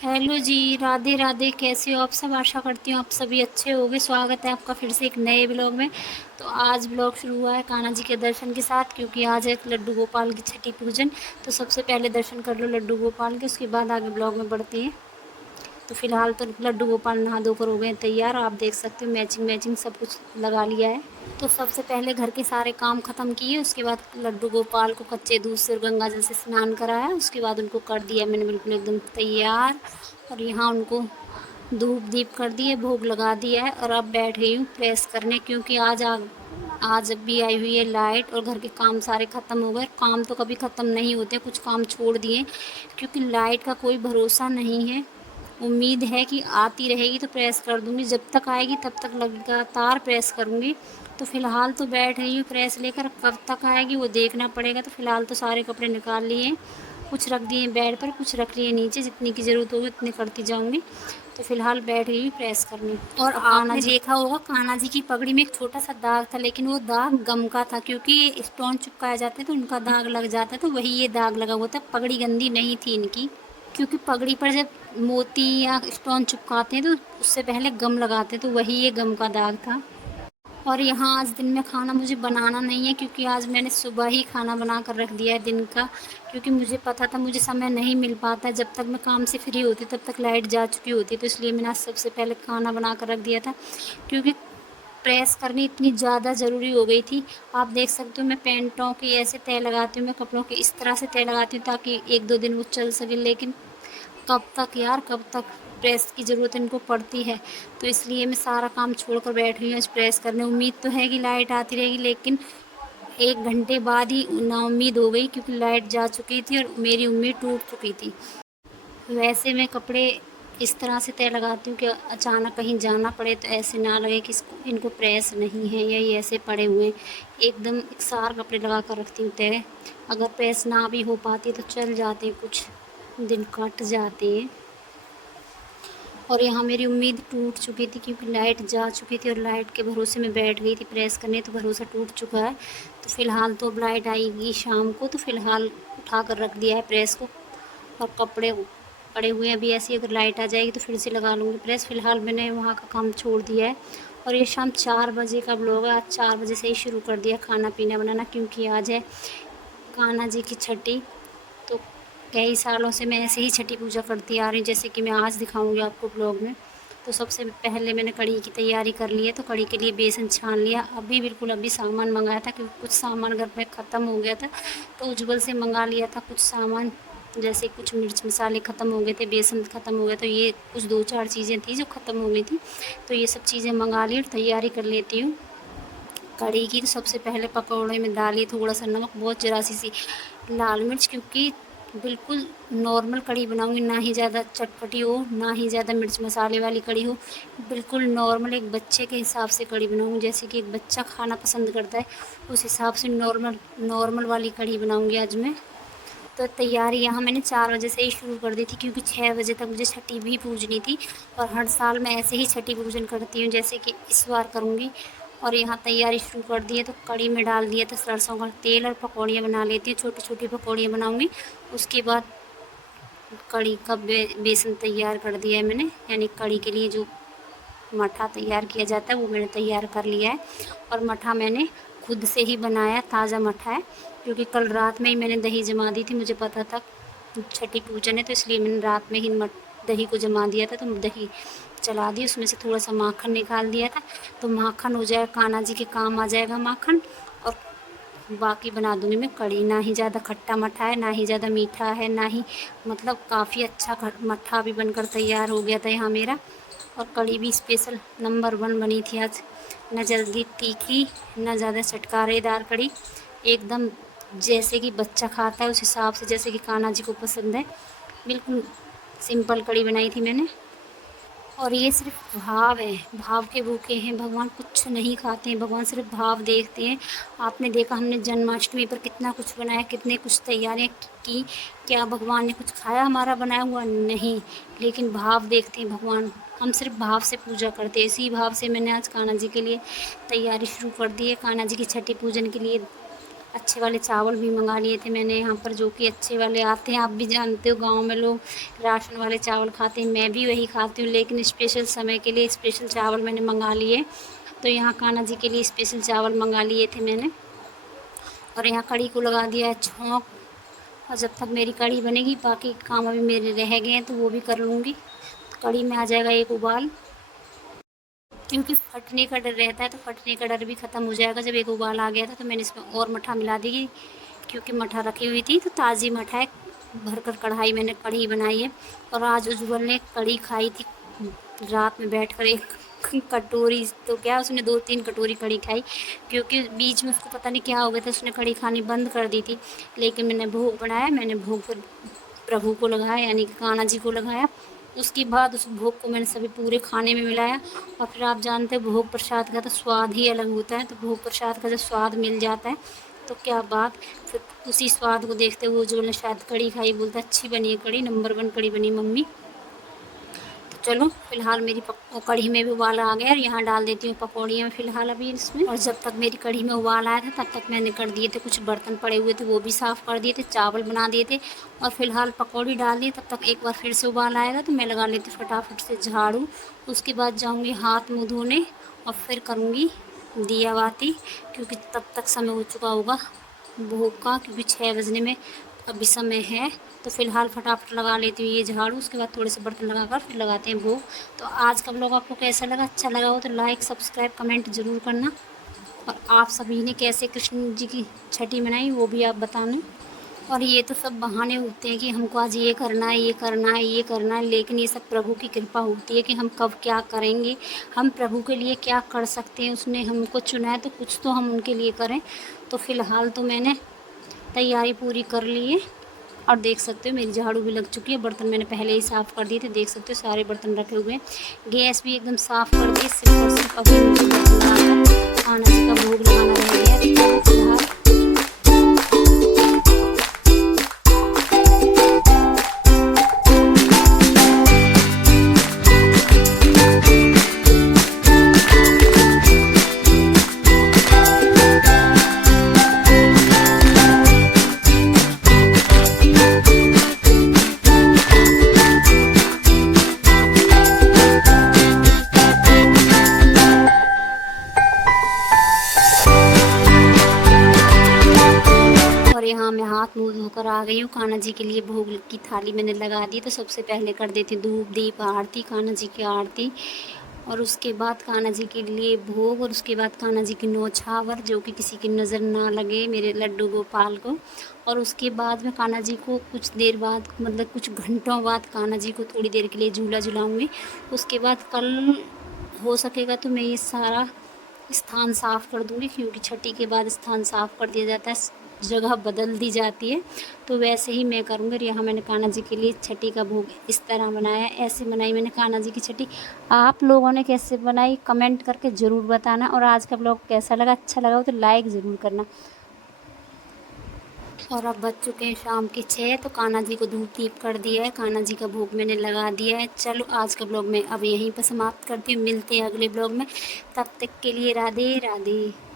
Hello जी, राधे राधे। कैसे हो आप सब? आशा करती हूँ आप सभी अच्छे होंगे। स्वागत है आपका फिर से एक नए ब्लॉग में। तो आज ब्लॉग शुरू हुआ है कान्हा जी के दर्शन के साथ, क्योंकि आज है लड्डू गोपाल की छठी पूजन। तो सबसे पहले दर्शन कर लो लड्डू गोपाल के, उसके बाद आगे ब्लॉग में बढ़ते हैं। तो फिलहाल तो लड्डू गोपाल नहा धोकर हो गए हैं तैयार। आप देख सकते हो मैचिंग मैचिंग सब कुछ लगा लिया है। तो सबसे पहले घर के सारे काम ख़त्म किए, उसके बाद लड्डू गोपाल को कच्चे दूध से और गंगा जल से स्नान कराया। उसके बाद उनको कर दिया मैंने बिल्कुल एकदम तैयार। और यहाँ उनको धूप दीप कर दिए, भोग लगा दिया है। और अब बैठ गई हूँ प्रेस करने, क्योंकि आज भी आई हुई है लाइट और घर के काम सारे ख़त्म हो गए। काम तो कभी ख़त्म नहीं होते, कुछ काम छोड़ दिए, क्योंकि लाइट का कोई भरोसा नहीं है। उम्मीद है कि आती रहेगी तो प्रेस कर दूँगी, जब तक आएगी तब तक लगातार प्रेस करूँगी। तो फ़िलहाल तो बैठ रही हूँ प्रेस लेकर, कब तक आएगी वो देखना पड़ेगा। तो फ़िलहाल तो सारे कपड़े निकाल लिए हैं, कुछ रख दिए बेड पर, कुछ रख लिए नीचे, जितनी की ज़रूरत होगी उतनी करती जाऊँगी। तो फ़िलहाल बैठ गई हूँ प्रेस करने। और आपने देखा होगा कान्हा जी की पगड़ी में एक छोटा सा दाग था, लेकिन वो दाग गम का था, क्योंकि स्टोन चिपकाए जाते तो उनका दाग लग जाता, तो वही ये दाग लगा हुआ था। पगड़ी गंदी नहीं थी इनकी, क्योंकि पगड़ी पर जब मोती या स्टोन चिपकाते हैं तो उससे पहले गम लगाते हैं, तो वही ये गम का दाग था। और यहाँ आज दिन में खाना मुझे बनाना नहीं है, क्योंकि आज मैंने सुबह ही खाना बना कर रख दिया है दिन का, क्योंकि मुझे पता था मुझे समय नहीं मिल पाता। जब तक मैं काम से फ्री होती तब तक लाइट जा चुकी होती, तो इसलिए मैंने आज सबसे पहले खाना बना कर रख दिया था, क्योंकि प्रेस करनी इतनी ज़्यादा ज़रूरी हो गई थी। आप देख सकते हो मैं पैंटों के ऐसे तय लगाती हूँ, मैं कपड़ों के इस तरह से तय लगाती हूँ ताकि एक दो दिन वो चल सके, लेकिन कब तक यार, कब तक प्रेस की ज़रूरत इनको पड़ती है। तो इसलिए मैं सारा काम छोड़कर बैठ गई हूँ आज प्रेस करने। उम्मीद तो है कि लाइट आती रहेगी, लेकिन 1 घंटे बाद ही नाउम्मीद हो गई, क्योंकि लाइट जा चुकी थी और मेरी उम्मीद टूट चुकी थी। वैसे मैं कपड़े इस तरह से तय लगाती हूँ कि अचानक कहीं जाना पड़े तो ऐसे ना लगे कि इसको इनको प्रेस नहीं है या ये ऐसे पड़े हुए हैं। एकदम एकसार कपड़े लगा कर रखती हूँ तय। अगर प्रेस ना भी हो पाती तो चल जाते हैं, कुछ दिन कट जाते हैं। और यहाँ मेरी उम्मीद टूट चुकी थी, क्योंकि लाइट जा चुकी थी और लाइट के भरोसे में बैठ गई थी प्रेस करने, तो भरोसा टूट चुका है। तो फ़िलहाल तो अब लाइट आएगी शाम को, तो फ़िलहाल उठा कर रख दिया है प्रेस को। और कपड़े पड़े हुए हैं अभी, ऐसे ही अगर लाइट आ जाएगी तो फिर से लगा लूँगी प्रेस। फ़िलहाल मैंने वहाँ का काम छोड़ दिया है। और ये शाम 4 बजे का ब्लॉग है। आज 4 बजे से ही शुरू कर दिया खाना पीना बनाना, क्योंकि आज है कान्हा जी की छठी। तो कई सालों से मैं ऐसे ही छठी पूजा करती आ रही हूँ, जैसे कि मैं आज दिखाऊंगी आपको ब्लॉग में। तो सबसे पहले मैंने कढ़ी की तैयारी कर ली है, तो कढ़ी के लिए बेसन छान लिया। अभी बिल्कुल अभी सामान मंगाया था, क्योंकि कुछ सामान घर में ख़त्म हो गया था, तो उज्जवल से मंगा लिया था कुछ सामान। जैसे कुछ मिर्च मसाले ख़त्म हो गए थे, बेसन ख़त्म हो गया, तो ये कुछ 2-4 चीज़ें थी जो ख़त्म हो गई थी, तो ये सब चीज़ें मंगा ली और तैयारी कर लेती हूँ कढ़ी की। तो सबसे पहले पकौड़े में डाली थोड़ा सा नमक, बहुत ज़रा सी लाल मिर्च, क्योंकि बिल्कुल नॉर्मल कढ़ी बनाऊंगी, ना ही ज़्यादा चटपटी हो ना ही ज़्यादा मिर्च मसाले वाली कढ़ी हो। बिल्कुल नॉर्मल एक बच्चे के हिसाब से कढ़ी बनाऊंगी, जैसे कि एक बच्चा खाना पसंद करता है उस हिसाब से नॉर्मल नॉर्मल वाली कढ़ी बनाऊंगी आज मैं। तो तैयारी यहाँ मैंने 4 बजे से ही शुरू कर दी थी, क्योंकि 6 बजे तक मुझे छठी भी पूजनी थी। और हर साल मैं ऐसे ही छठी पूजन करती हूँ, जैसे कि इस बार करूँगी। और यहाँ तैयारी शुरू कर दी है, तो कढ़ी में डाल दिया था सरसों का तेल और पकौड़ियाँ बना लेती हूँ, छोटी छोटी पकौड़ियाँ बनाऊँगी। उसके बाद कढ़ी का बेसन तैयार कर दिया है मैंने, यानी कढ़ी के लिए जो मठा तैयार किया जाता है वो मैंने तैयार कर लिया है। और मठा मैंने खुद से ही बनाया, ताज़ा मठा है, क्योंकि कल रात में ही मैंने दही जमा दी थी। मुझे पता था छठी पूजन है, तो इसलिए मैंने रात में ही दही को जमा दिया था। तो दही चला दी, उसमें से थोड़ा सा माखन निकाल दिया था, तो माखन हो जाएगा, कान्हा जी के काम आ जाएगा माखन। और बाकी बना दूँगी मैं कढ़ी। ना ही ज़्यादा खट्टा मठा है, ना ही ज़्यादा मीठा है, ना ही मतलब काफ़ी अच्छा मठा भी बनकर तैयार हो गया था यहाँ मेरा। और कढ़ी भी स्पेशल नंबर 1 बनी थी आज। न जल्दी तीखी, न ज़्यादा चटकारेदार कढ़ी, एकदम जैसे कि बच्चा खाता है उस हिसाब से, जैसे कि कान्हा जी को पसंद है। बिल्कुल सिंपल कढ़ी बनाई थी मैंने। और ये सिर्फ भाव है, भाव के भूखे हैं भगवान, कुछ नहीं खाते हैं भगवान, सिर्फ भाव देखते हैं। आपने देखा हमने जन्माष्टमी पर कितना कुछ बनाया, कितने कुछ तैयारियां की। क्या भगवान ने कुछ खाया हमारा बनाया हुआ? नहीं, लेकिन भाव देखते हैं भगवान। हम सिर्फ भाव से पूजा करते हैं। इसी भाव से मैंने आज कान्हा जी के लिए तैयारी शुरू कर दी है, कान्हा जी की छठी पूजन के लिए अच्छे वाले चावल भी मंगा लिए थे मैंने यहाँ पर, जो कि अच्छे वाले आते हैं। आप भी जानते हो गांव में लोग राशन वाले चावल खाते हैं, मैं भी वही खाती हूँ, लेकिन स्पेशल समय के लिए स्पेशल चावल मैंने मंगा लिए। तो यहाँ कान्हा जी के लिए स्पेशल चावल मंगा लिए थे मैंने। और यहाँ कढ़ी को लगा दिया है छौंक। और जब तक मेरी कढ़ी बनेगी बाकी काम अभी मेरे रह गए हैं तो वो भी कर लूँगी। कढ़ी में आ जाएगा एक उबाल, क्योंकि फटने का डर रहता है, तो फटने का डर भी ख़त्म हो जाएगा। जब एक उबाल आ गया था तो मैंने इसमें और मठा मिला दी, क्योंकि मठा रखी हुई थी तो ताज़ी मठा है, भरकर कढ़ाई मैंने कढ़ी बनाई है। और आज उज्ज्वल ने कढ़ी खाई थी रात में बैठकर, एक कटोरी, तो क्या उसने 2-3 कटोरी कढ़ी खाई, क्योंकि बीच में उसको पता नहीं क्या हो गया था, उसने कढ़ी खानी बंद कर दी थी। लेकिन मैंने भोग बनाया, मैंने भोग फिर प्रभु को लगाया, यानी कि कान्हा जी को लगाया। उसके बाद उस भोग को मैंने सभी पूरे खाने में मिलाया। और फिर आप जानते हैं भोग प्रसाद का तो स्वाद ही अलग होता है, तो भोग प्रसाद का जब स्वाद मिल जाता है तो क्या बात। फिर उसी स्वाद को देखते हुए जो ने शायद कढ़ी खाई, बोलता अच्छी बनी है कढ़ी, नंबर 1 कढ़ी बनी मम्मी। तो चलो फिलहाल मेरी कढ़ी में भी उबाल आ गया, और यहाँ डाल देती हूँ पकौड़ियाँ फिलहाल अभी इसमें। और जब तक मेरी कढ़ी में उबाल आया था तब तक मैंने कर दिए थे कुछ बर्तन पड़े हुए थे, वो भी साफ़ कर दिए थे, चावल बना दिए थे, और फिलहाल पकौड़ी डाल दी। तब तक एक बार फिर से उबाल आएगा तो मैं लगा लेती फटाफट से झाड़ू। उसके बाद जाऊँगी हाथ मुँह धोने और फिर करूँगी दिया बाती, क्योंकि तब तक समय हो चुका होगा भोग का, क्योंकि 6 बजने में अभी समय है। तो फिलहाल फटाफट लगा लेती हूँ ये झाड़ू, उसके बाद थोड़े से बर्तन लगाकर फिर लगाते हैं भोग। तो आज का व्लॉग आपको कैसा लगा? अच्छा लगा हो तो लाइक सब्सक्राइब कमेंट ज़रूर करना। और आप सभी ने कैसे कृष्ण जी की छठी मनाई वो भी आप बताना। और ये तो सब बहाने होते हैं कि हमको आज ये करना है, ये करना है, ये करना है, लेकिन ये सब प्रभु की कृपा होती है कि हम कब क्या करेंगे, हम प्रभु के लिए क्या कर सकते हैं। उसने हमको चुना है तो कुछ तो हम उनके लिए करें। तो फ़िलहाल तो मैंने तैयारी पूरी कर ली है, और देख सकते हो मेरी झाड़ू भी लग चुकी है, बर्तन मैंने पहले ही साफ़ कर दिए थे, देख सकते हो सारे बर्तन रखे हुए हैं। गैस भी एकदम साफ़ कर दिए, सिर्फ और सिर्फ अभी मुझे बर्तन लगाकर कान्हा जी का भोग लगाना रह गया है। फिलहाल और यहाँ मैं हाथ मुँह धोकर आ गई हूँ। कान्हा जी के लिए भोग की थाली मैंने लगा दी, तो सबसे पहले कर देती धूप दीप आरती, कान्हा जी की आरती। और उसके बाद कान्हा जी के लिए भोग, और उसके बाद कान्हा जी की नौछावर, जो कि किसी की नज़र ना लगे मेरे लड्डू गोपाल को। और उसके बाद मैं कान्हा जी को कुछ देर बाद, मतलब कुछ घंटों बाद कान्हा जी को थोड़ी देर के लिए झूला झुलाऊँगी। उसके बाद कल हो सकेगा तो मैं ये सारा स्थान साफ़ कर दूँगी, क्योंकि छठी के बाद स्थान साफ़ कर दिया जाता है, जगह बदल दी जाती है। तो वैसे ही मैं करूँगी। और यहाँ मैंने कान्हा जी के लिए छठी का भोग इस तरह बनाया, ऐसे बनाई मैंने कान्हा जी की छठी। आप लोगों ने कैसे बनाई कमेंट करके ज़रूर बताना। और आज का ब्लॉग कैसा लगा? अच्छा लगा हो तो लाइक ज़रूर करना। और अब बज चुके हैं शाम के 6, तो कान्हा जी को धूप दीप कर दिया है, कान्हा जी का भोग मैंने लगा दिया है। चलो आज का ब्लॉग मैं अब यहीं पर समाप्त करती हूँ, मिलते हैं अगले ब्लॉग में, तब तक के लिए राधे राधे।